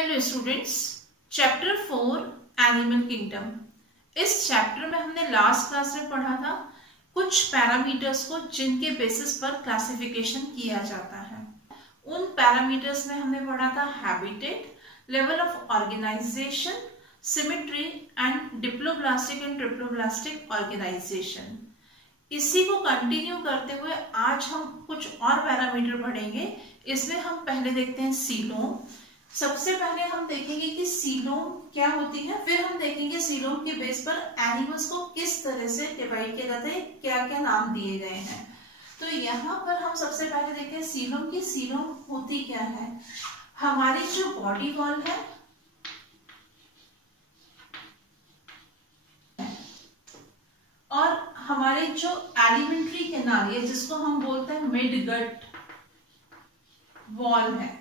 Hello students, chapter 4 animal kingdom. इस chapter में हमने लास्ट क्लास में पढ़ा था कुछ पैरामीटर्स को जिनके बेसिस पर क्लासिफिकेशन किया जाता है। उन पैरामीटर्स में हमने पढ़ा था habitat, level of organisation, symmetry and diploblastic and triploblastic organisation. इसी को कंटिन्यू करते हुए आज हम कुछ और पैरामीटर पढ़ेंगे। इसमें हम पहले देखते हैं सीलोम। सबसे पहले हम देखेंगे कि सीलोम क्या होती है, फिर हम देखेंगे सीलोम के बेस पर एनिमल्स को किस तरह से डिवाइड किया जाता है, क्या क्या नाम दिए गए हैं। तो यहाँ पर हम सबसे पहले देखते हैं सीलोम की। सीलोम होती क्या है? हमारी जो बॉडी वॉल है और हमारे जो एलिमेंट्री कैनाल है जिसको हम बोलते हैं मिडगट वॉल है,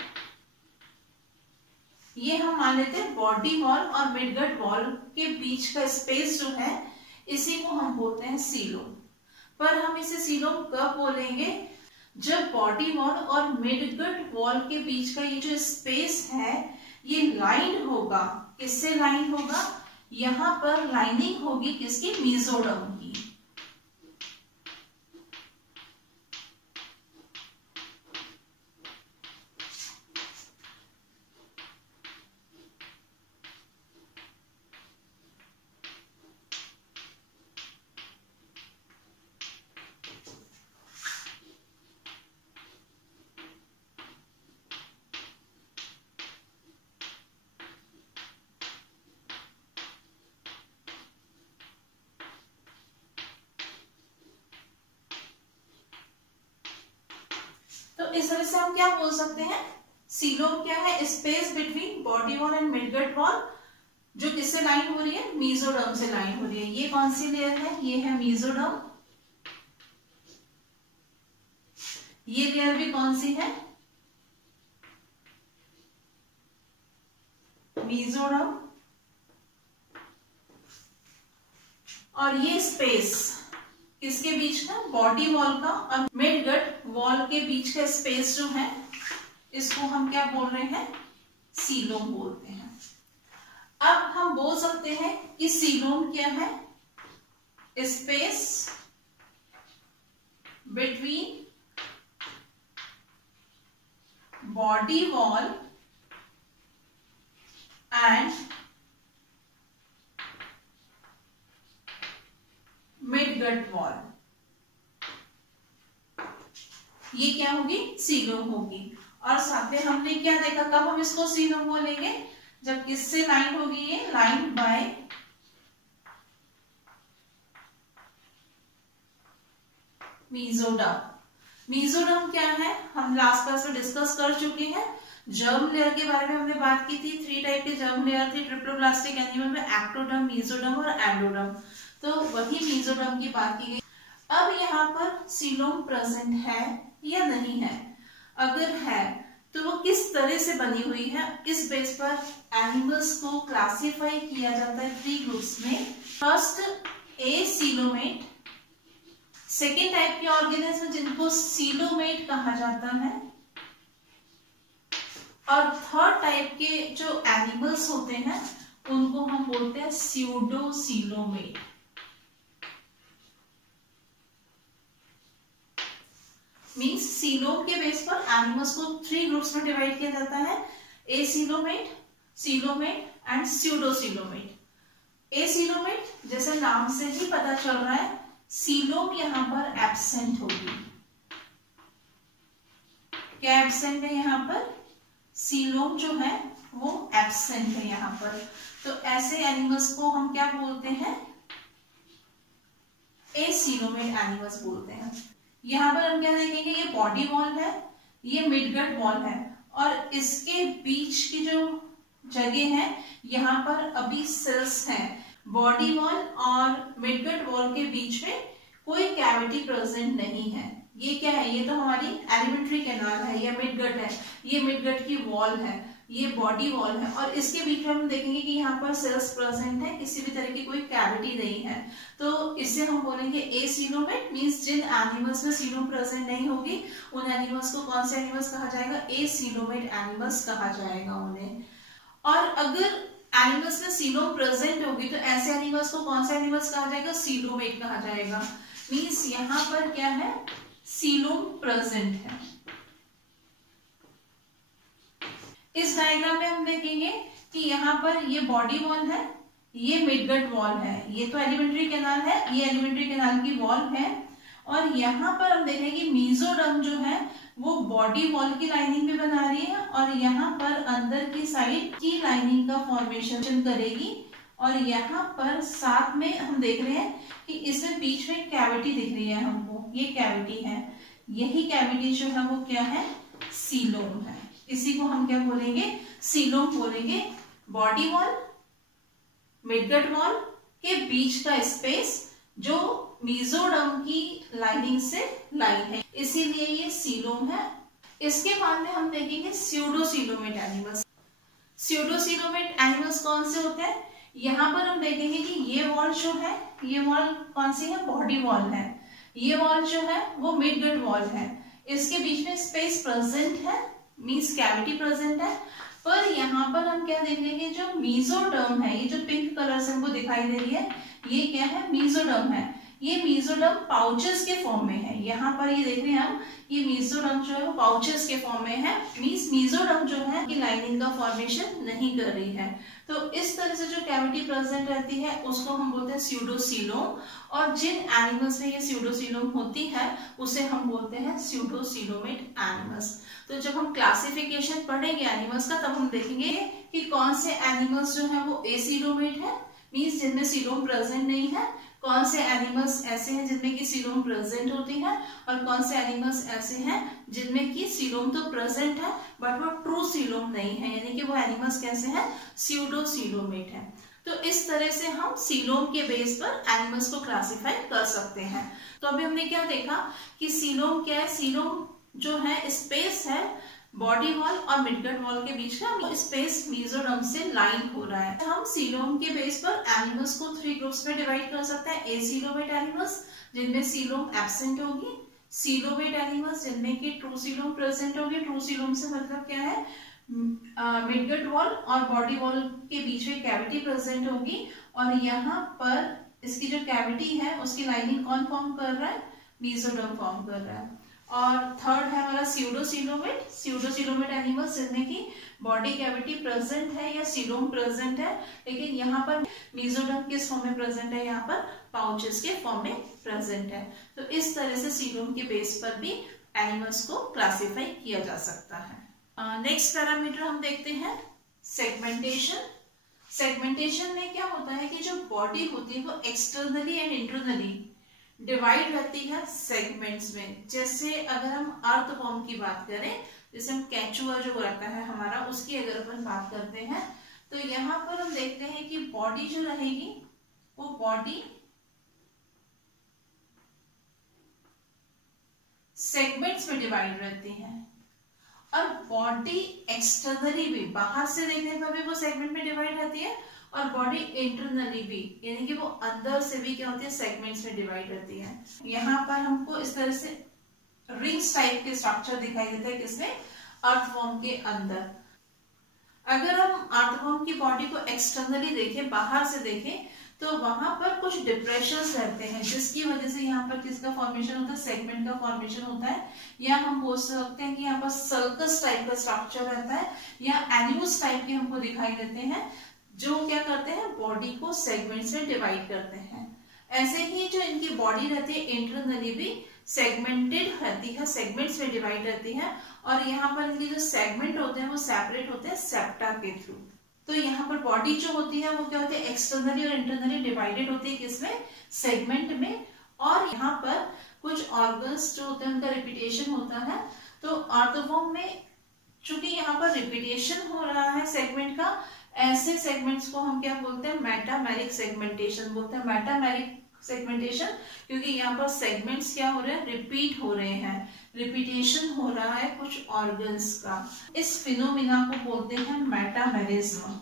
ये हम मान लेते हैं बॉडी वॉल और मिडगट वॉल के बीच का स्पेस जो है इसी को हम बोलते हैं सीलोम। पर हम इसे सीलोम कब बोलेंगे? जब बॉडी वॉल और मिडगट वॉल के बीच का ये जो स्पेस है ये लाइन होगा। किससे लाइन होगा? यहां पर लाइनिंग होगी किसकी? मीजोडर्म की। तो इस तरह से हम क्या बोल सकते हैं? सीलोम क्या है? Space between body wall and midgut wall जो किससे लाइन हो रही है? मीजोडर्म से लाइन हो रही है। ये कौन सी लेयर है? ये है मीजोडर्म। ये लेयर भी कौन सी है? मीजोडर्म। और ये स्पेस किसके बीच का? बॉडी वॉल का और मिडगट वॉल के बीच का स्पेस जो है इसको हम क्या बोल रहे हैं? सीलोम बोलते हैं। अब हम बोल सकते हैं कि सीलोम क्या है? Space between body wall and midgut wall. ये क्या होगी? सीलोम होगी। और साथ में हमने क्या देखा, कब हम इसको सीलोम बोलेंगे? जब किससे लाइन होगी? ये लाइन बाय मीजोडर्म। मीजोडर्म क्या है? हम लास्ट क्लास में डिस्कस कर चुके हैं। जर्म लेयर के बारे में हमने बात की थी। 3 टाइप के जर्म लेयर थे ट्रिप्लोब्लास्टिक एनिमल में, एक्टोडर्म, मीजोडर्म और एंडोडर्म। तो वही मीजोडर्म की बात की गई। अब यहाँ पर सीलोम प्रेजेंट है या नहीं है? अगर है तो वो किस तरह से बनी हुई है? इस बेस पर एनिमल्स को क्लासिफाई किया जाता है 3 ग्रुप्स में। First A coelomate, second type के ऑर्गेनिज्म जिनको सीलोमेट कहा जाता है, और थर्ड टाइप के जो एनिमल्स होते हैं उनको हम बोलते हैं स्यूडो सीलोमेट। मीन्स सीलोम के बेस पर एनिमल्स को 3 ग्रुप्स में डिवाइड किया जाता है। Acoelomate, coelomate and pseudo coelomate. Acoelomate जैसे नाम से ही पता चल रहा है सीलोम यहां पर एब्सेंट होगी। क्या एब्सेंट है यहाँ पर? सीलोम जो है वो एब्सेंट है यहाँ पर। तो ऐसे एनिमल्स को हम क्या बोलते हैं? ए सीलोमेट एनिमल्स बोलते हैं। यहाँ पर हम क्या देखेंगे? ये बॉडी वॉल है, ये मिडगट वॉल है और इसके बीच की जो जगह है यहाँ पर अभी सेल्स हैं। बॉडी वॉल और मिडगट वॉल के बीच में कोई कैविटी प्रेजेंट नहीं है। ये क्या है? ये तो हमारी एलिमेंट्री कैनाल है, ये मिडगट है, ये मिडगट की वॉल है, ये बॉडी वॉल है और इसके बीच में हम देखेंगे कि यहाँ पर सेल्स प्रेजेंट है, किसी भी तरह की कोई कैविटी नहीं है। तो इससे हम बोलेंगे ए सीलोमेट। मींस जिन एनिमल्स में सीलोम प्रेजेंट नहीं होगी उन एनिमल्स को कौन से एनिमल्स कहा जाएगा? ए सीलोमेट एनिमल्स कहा जाएगा उन्हें। अगर एनिमल्स में सीलोम प्रेजेंट होगी तो ऐसे एनिमल्स को कौन सा एनिमल्स कहा जाएगा? सीलोमेट कहा जाएगा। मीन्स यहाँ पर क्या है? सीलोम प्रेजेंट है। इस डायग्राम में हम देखेंगे कि यहाँ पर ये बॉडी वॉल है, ये मिडगट वॉल है, ये तो एलिमेंट्री कैनाल है, ये एलिमेंट्री कैनाल की वॉल है, और यहाँ पर हम देखेंगे कि मेसोडर्म जो है वो बॉडी वॉल की लाइनिंग भी बना रही है और यहाँ पर अंदर की साइड की लाइनिंग का फॉर्मेशन करेगी। और यहाँ पर साथ में हम देख रहे हैं कि इसमें बीच में कैविटी दिख रही है हमको, ये कैविटी है, यही कैविटी जो है वो क्या है? सीलोम है। इसी को हम क्या बोलेंगे? सीलोम बोलेंगे। बॉडी वॉल, मिडगट वॉल के बीच का स्पेस जो मेसोडर्म की लाइनिंग से लाइन है, इसीलिए ये सीलोम है। इसके बाद में हम देखेंगे स्यूडोसीलोमेट एनिमल्स। स्यूडोसीलोमेट एनिमल्स कौन से होते हैं? यहाँ पर हम देखेंगे कि ये वॉल जो है, ये वॉल कौन सी है? बॉडी वॉल है। ये वॉल जो है वो मिडगट वॉल है। इसके बीच में स्पेस प्रेजेंट है, मीन्स कैविटी प्रेजेंट है। पर यहाँ पर हम क्या देखेंगे? जो मेसोडर्म है, ये जो पिंक कलर से हमको दिखाई दे रही है, ये क्या है? मेसोडर्म है। ये मेसोडर्म पाउचेस के फॉर्म में है। यहाँ पर ये देख रहे हैं हम, ये मेसोडर्म जो है वो पाउचेस के फॉर्म में है। मीन्स मेसोडर्म जो है कि लाइनिंग का फॉर्मेशन नहीं कर रही है। तो इस तरह से जो कैविटी प्रेजेंट रहती है उसको हम बोलते हैं स्यूडोसीलोम। और जिन एनिमल्स में ये स्यूडोसीलोम होती है उसे हम बोलते हैं स्यूडोसीलोमेट एनिमल्स। तो जब हम क्लासिफिकेशन पढ़ेंगे एनिमल्स का, तब हम देखेंगे कि कौन से एनिमल्स जो है वो एसीलोमेट है, मीन्स जिनमें सीलोम प्रेजेंट नहीं है, कौन से एनिमल्स ऐसे हैं जिनमें की सीलोम प्रेजेंट होती है, और कौन से एनिमल्स ऐसे हैं जिनमें की सीलोम तो प्रेजेंट है बट वो ट्रू सीलोम नहीं है, यानी कि वो एनिमल्स कैसे हैं? स्यूडोसीलोमेट है। तो इस तरह से हम सीलोम के बेस पर एनिमल्स को क्लासिफाई कर सकते हैं। तो अभी हमने क्या देखा कि सीलोम क्या है? सीलोम जो है स्पेस है बॉडी वॉल और मिडगट वॉल के बीच का स्पेस मेसोडर्म से लाइन हो रहा है। हम सीलोम के बेस पर एनिमल्स को 3 ग्रुप्स में डिवाइड कर सकते हैं। एसीलोमेट एनिमल्स जिनमें सीलोम एब्सेंट होगी, सीलोमेट एनिमल्स जिनमें की ट्रू सीलोम प्रेजेंट होगी। ट्रू सीलोम से मतलब क्या है? मिडगट वॉल और बॉडी वॉल के बीच में कैविटी प्रेजेंट होगी, और यहाँ पर इसकी जो कैविटी है उसकी लाइनिंग कौन फॉर्म कर रहा है? मेसोडर्म फॉर्म कर रहा है। और थर्ड है हमारा स्यूडोसीलोमेट। स्यूडोसीलोमेट एनिमल्स जिनमें की बॉडी कैविटी प्रेजेंट है या सीलोम प्रेजेंट है, लेकिन यहाँ पर मेसोडर्म किस फॉर्म में प्रेजेंट है? यहाँ पर पाउचेस के फॉर्म में प्रेजेंट है। तो इस तरह से सीलोम के बेस पर भी एनिमल्स को क्लासिफाई किया जा सकता है। नेक्स्ट पैरामीटर हम देखते हैं सेगमेंटेशन। सेगमेंटेशन में क्या होता है कि जो बॉडी होती है वो एक्सटर्नली एंड इंटरनली डिवाइड रहती है सेगमेंट्स में। जैसे अगर हम अर्थवॉर्म की बात करें, जैसे हम केंचुआ जो रहता है हमारा, उसकी अगर अपन बात करते हैं तो यहाँ पर हम देखते हैं कि बॉडी जो रहेगी वो बॉडी सेगमेंट्स में डिवाइड रहती है, और बॉडी एक्सटर्नली भी, बाहर से देखने पर भी वो सेगमेंट में डिवाइड रहती है, और बॉडी इंटरनली भी, यानी कि वो अंदर से भी क्या होती है? सेगमेंट्स में डिवाइड रहती है। यहाँ पर हमको इस तरह से रिंग्स टाइप के स्ट्रक्चर दिखाई देता है, किसमें? अर्थवॉर्म के अंदर। अगर हम अर्थवॉर्म की बॉडी को एक्सटर्नली देखें, बाहर से देखें, तो वहां पर कुछ डिप्रेशंस रहते हैं जिसकी वजह से यहाँ पर किसका फॉर्मेशन होता है? सेगमेंट का फॉर्मेशन होता है। या हम बोल सकते हैं कि यहाँ पर सर्कस टाइप का स्ट्रक्चर रहता है, या एनिमल्स टाइप के हमको दिखाई देते हैं जो क्या करते हैं? बॉडी को सेगमेंट्स में डिवाइड करते हैं। ऐसे ही जो इनकी बॉडी रहती है इंटरनली भी सेगमेंटेड रहती है, सेगमेंट्स में डिवाइड रहती है, और यहाँ पर इनके जो सेगमेंट होते हैं वो सेपरेट होते हैं सेप्टा के थ्रू। तो यहाँ पर बॉडी जो होती है वो क्या होती है? एक्सटर्नली और इंटरनली डिवाइडेड होती है, किसमें? सेगमेंट में। और यहाँ पर कुछ ऑर्गन्स जो होते हैं उनका रिपीटेशन होता है। तो अर्थवॉर्म में चूंकि यहाँ पर रिपीटेशन हो रहा है सेगमेंट का, ऐसे सेगमेंट्स को हम क्या बोलते हैं? मेटामेरिक सेगमेंटेशन बोलते हैं। मेटामेरिक सेगमेंटेशन क्योंकि यहाँ पर सेगमेंट्स क्या हो रहे हैं? रिपीट हो रहे हैं, रिपीटेशन हो रहा है कुछ ऑर्गन्स का। इस फिनोमिना को बोलते हैं मेटामेरिज्म।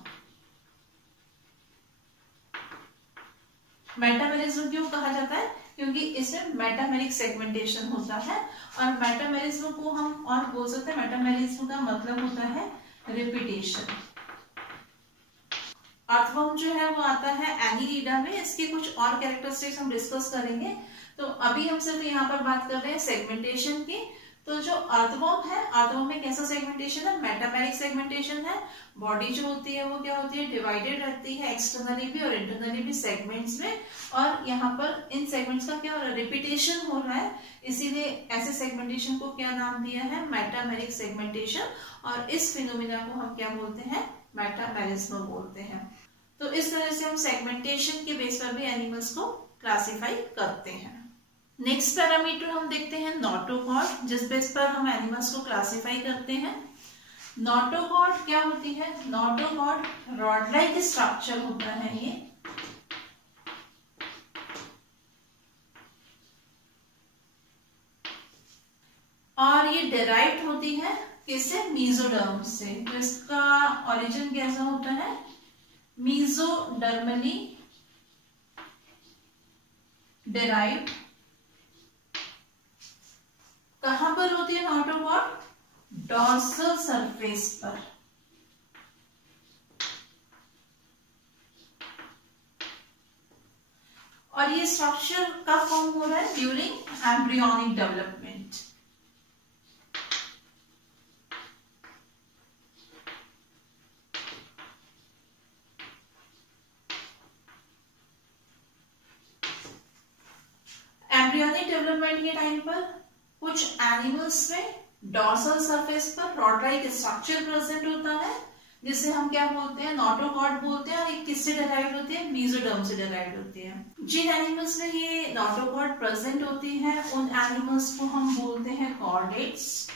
मेटामेरिज्म क्यों कहा जाता है? क्योंकि इसमें मेटामेरिक सेगमेंटेशन होता है। और मेटामेरिज्म को हम और बोल सकते हैं, मेटामेरिज्म का मतलब होता है रिपीटेशन। अर्थवर्म जो है वो आता है एनीलिडा में। इसके कुछ और कैरेक्टरिस्टिक्स हम डिस्कस करेंगे। तो अभी हम सिर्फ यहाँ पर बात कर रहे हैं सेगमेंटेशन की। तो जो अर्थवर्म है, अर्थवर्म में कैसा सेगमेंटेशन है? मेटामेरिक सेगमेंटेशन है। बॉडी जो होती है वो क्या होती है? डिवाइडेड रहती है एक्सटर्नली भी और इंटरनली भी सेगमेंट्स में। और यहाँ पर इन सेगमेंट्स का क्या हो रहा है? रिपीटेशन हो रहा है, इसीलिए ऐसे सेगमेंटेशन को क्या नाम दिया है? Metameric segmentation. और इस फिनोमिना को हम क्या बोलते हैं? मेटामेरिज्म बोलते हैं। तो इस तरह से हम सेगमेंटेशन के बेस पर भी एनिमल्स को क्लासिफाई करते हैं। नेक्स्ट पैरामीटर हम देखते हैं नोटोकॉर्ड, जिस बेस पर हम एनिमल्स को क्लासिफाई करते हैं। नोटोकॉर्ड क्या होती है? नोटोकॉर्ड रॉड लाइक स्ट्रक्चर होता है ये। और ये डेराइव्ड होती है किससे? मीजोडर्म से। तो इसका ओरिजिन कैसा होता है? Mesodermally derived. कहां पर होती है नोटोकॉर्ड? डॉर्सल सरफेस पर। और ये स्ट्रक्चर कब फॉर्म हो रहा है? During embryonic development. Embryonic development के टाइम पर कुछ एनिमल्स में डॉर्सल सरफेस पर रॉड लाइक स्ट्रक्चर प्रेजेंट होता है, जिसे हम क्या बोलते हैं? नोटोकॉर्ड बोलते हैं। और ये किससे डेराइव्ड होती है? मीजोडर्म से डेराइव्ड होती है। जिन एनिमल्स में ये नोटोकॉर्ड प्रेजेंट होती है उन एनिमल्स को हम बोलते हैं कॉर्डेट्स।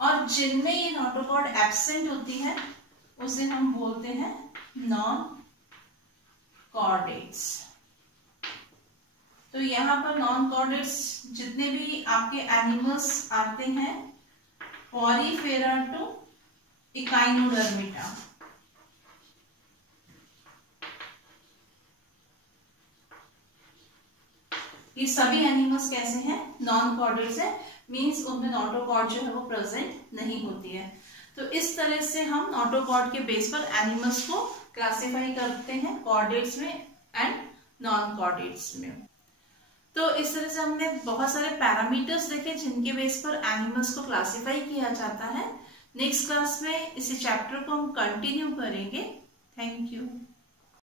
और जिनमें ये नोटोकॉर्ड एब्सेंट होती है उसे हम बोलते हैं नॉन कॉर्डेट्स। तो यहाँ पर नॉन कॉर्डेट्स जितने भी आपके एनिमल्स आते हैं, पॉरीफेरा टू इकाइनोडर्मिटा, ये सभी एनिमल्स कैसे हैं? नॉन कॉर्डेट्स है। मींस उनमें नोटोकॉर्ड जो है वो प्रेजेंट नहीं होती है। तो इस तरह से हम नोटोकॉर्ड के बेस पर एनिमल्स को क्लासिफाई करते हैं, कॉर्डेट्स में एंड नॉन कॉर्डेट्स में। तो इस तरह से हमने बहुत सारे पैरामीटर्स देखे जिनके बेस पर एनिमल्स को क्लासिफाई किया जाता है। नेक्स्ट क्लास में इसी चैप्टर को हम कंटिन्यू करेंगे। Thank you.